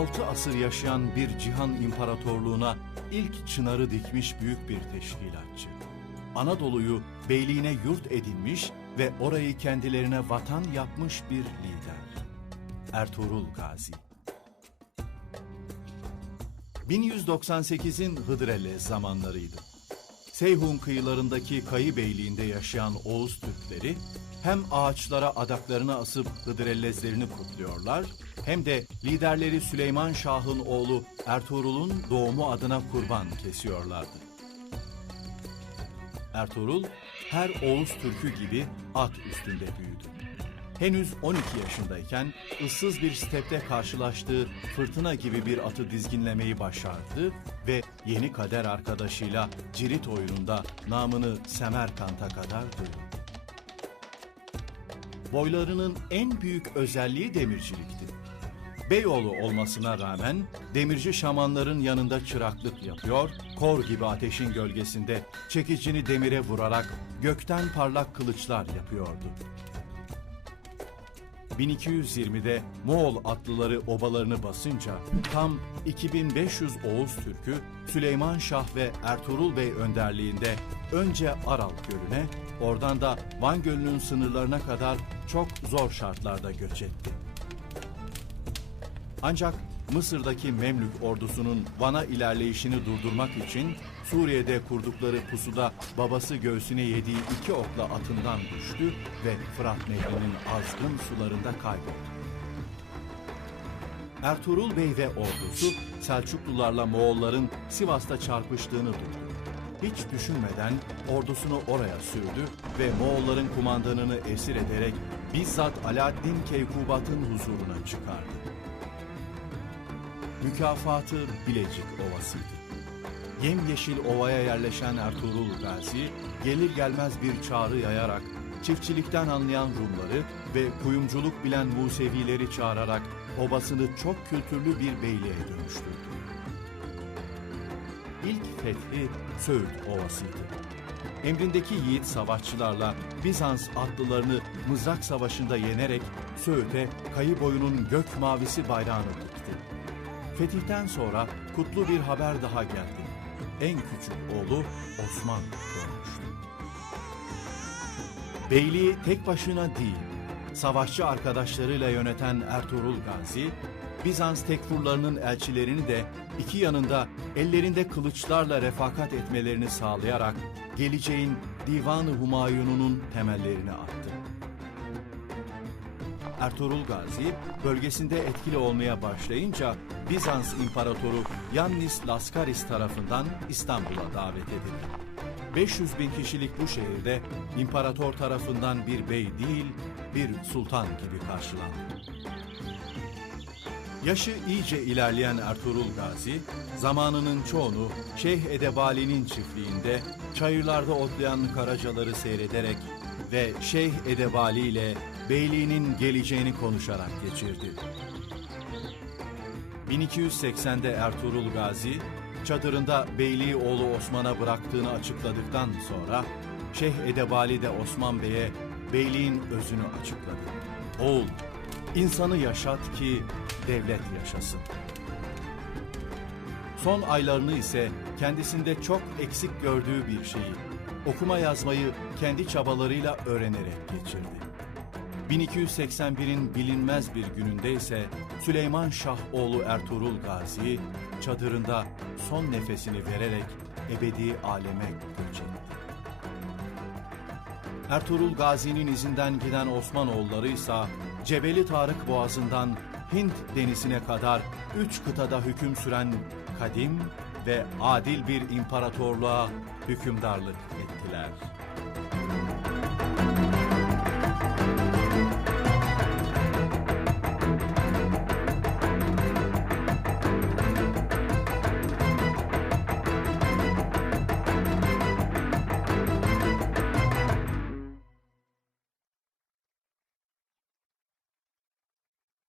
altı asır yaşayan bir cihan imparatorluğuna ilk çınarı dikmiş büyük bir teşkilatçı. Anadolu'yu beyliğine yurt edinmiş ve orayı kendilerine vatan yapmış bir lider. Ertuğrul Gazi 1198'in Hıdrellez zamanlarıydı. Seyhun kıyılarındaki Kayı Beyliği'nde yaşayan Oğuz Türkleri hem ağaçlara adaklarını asıp Hıdrellezlerini kutluyorlar hem de liderleri Süleyman Şah'ın oğlu Ertuğrul'un doğumu adına kurban kesiyorlardı. Ertuğrul her Oğuz Türk'ü gibi at üstünde büyüdü. Henüz 12 yaşındayken ıssız bir stepte karşılaştığı fırtına gibi bir atı dizginlemeyi başardı ve yeni kader arkadaşıyla cirit oyununda namını Semerkant'a kadar duyurdu. Boylarının en büyük özelliği demircilikti. Beyoğlu olmasına rağmen demirci şamanların yanında çıraklık yapıyor, kor gibi ateşin gölgesinde çekicini demire vurarak gökten parlak kılıçlar yapıyordu. 1220'de Moğol atlıları obalarını basınca tam 2500 Oğuz Türk'ü Süleyman Şah ve Ertuğrul Bey önderliğinde önce Aral Gölü'ne, oradan da Van Gölü'nün sınırlarına kadar çok zor şartlarda göç etti. Ancak Mısır'daki Memlük ordusunun Van'a ilerleyişini durdurmak için Suriye'de kurdukları pusuda babası göğsüne yediği iki okla atından düştü ve Fırat Nehri'nin azgın sularında kayboldu. Ertuğrul Bey ve ordusu Selçuklularla Moğolların Sivas'ta çarpıştığını duydu. Hiç düşünmeden ordusunu oraya sürdü ve Moğolların kumandanını esir ederek bizzat Alaaddin Keykubat'ın huzuruna çıkardı. Mükafatı Bilecik Ovası'ydı. Yemyeşil ovaya yerleşen Ertuğrul Gazi, gelir gelmez bir çağrı yayarak, çiftçilikten anlayan Rumları ve kuyumculuk bilen Musevileri çağırarak obasını çok kültürlü bir beyliğe dönüştürdü. İlk fethi Söğüt Ovası'ydı. Emrindeki yiğit savaşçılarla Bizans atlılarını Mızrak Savaşı'nda yenerek Söğüt'e kayı boyunun gök mavisi bayrağını dikti. Fetihten sonra kutlu bir haber daha geldi. En küçük oğlu Osman doğmuştu. Beyliği tek başına değil, savaşçı arkadaşlarıyla yöneten Ertuğrul Gazi, Bizans tekfurlarının elçilerini de iki yanında ellerinde kılıçlarla refakat etmelerini sağlayarak geleceğin Divan-ı Humayun'unun temellerini attı. Ertuğrul Gazi bölgesinde etkili olmaya başlayınca Bizans İmparatoru Yannis Laskaris tarafından İstanbul'a davet edildi. 500 bin kişilik bu şehirde imparator tarafından bir bey değil, bir sultan gibi karşılandı. Yaşı iyice ilerleyen Ertuğrul Gazi, zamanının çoğunu Şeyh Edebali'nin çiftliğinde çayırlarda otlayan karacaları seyrederek ve Şeyh Edebali ile beyliğinin geleceğini konuşarak geçirdi. 1280'de Ertuğrul Gazi, çadırında beyliği oğlu Osman'a bıraktığını açıkladıktan sonra Şeyh Edebali de Osman Bey'e beyliğin özünü açıkladı. Oğul, insanı yaşat ki devlet yaşasın. Son aylarını ise kendisinde çok eksik gördüğü bir şeyi, okuma yazmayı kendi çabalarıyla öğrenerek geçirdi. 1281'in bilinmez bir gününde ise Süleyman Şah oğlu Ertuğrul Gazi çadırında son nefesini vererek ebedi aleme göç. Ertuğrul Gazi'nin izinden giden Osmanoğulları ise Cebeli Tarık Boğazı'ndan Hint denizine kadar üç kıtada hüküm süren kadim ve adil bir imparatorluğa hükümdarlık ettiler.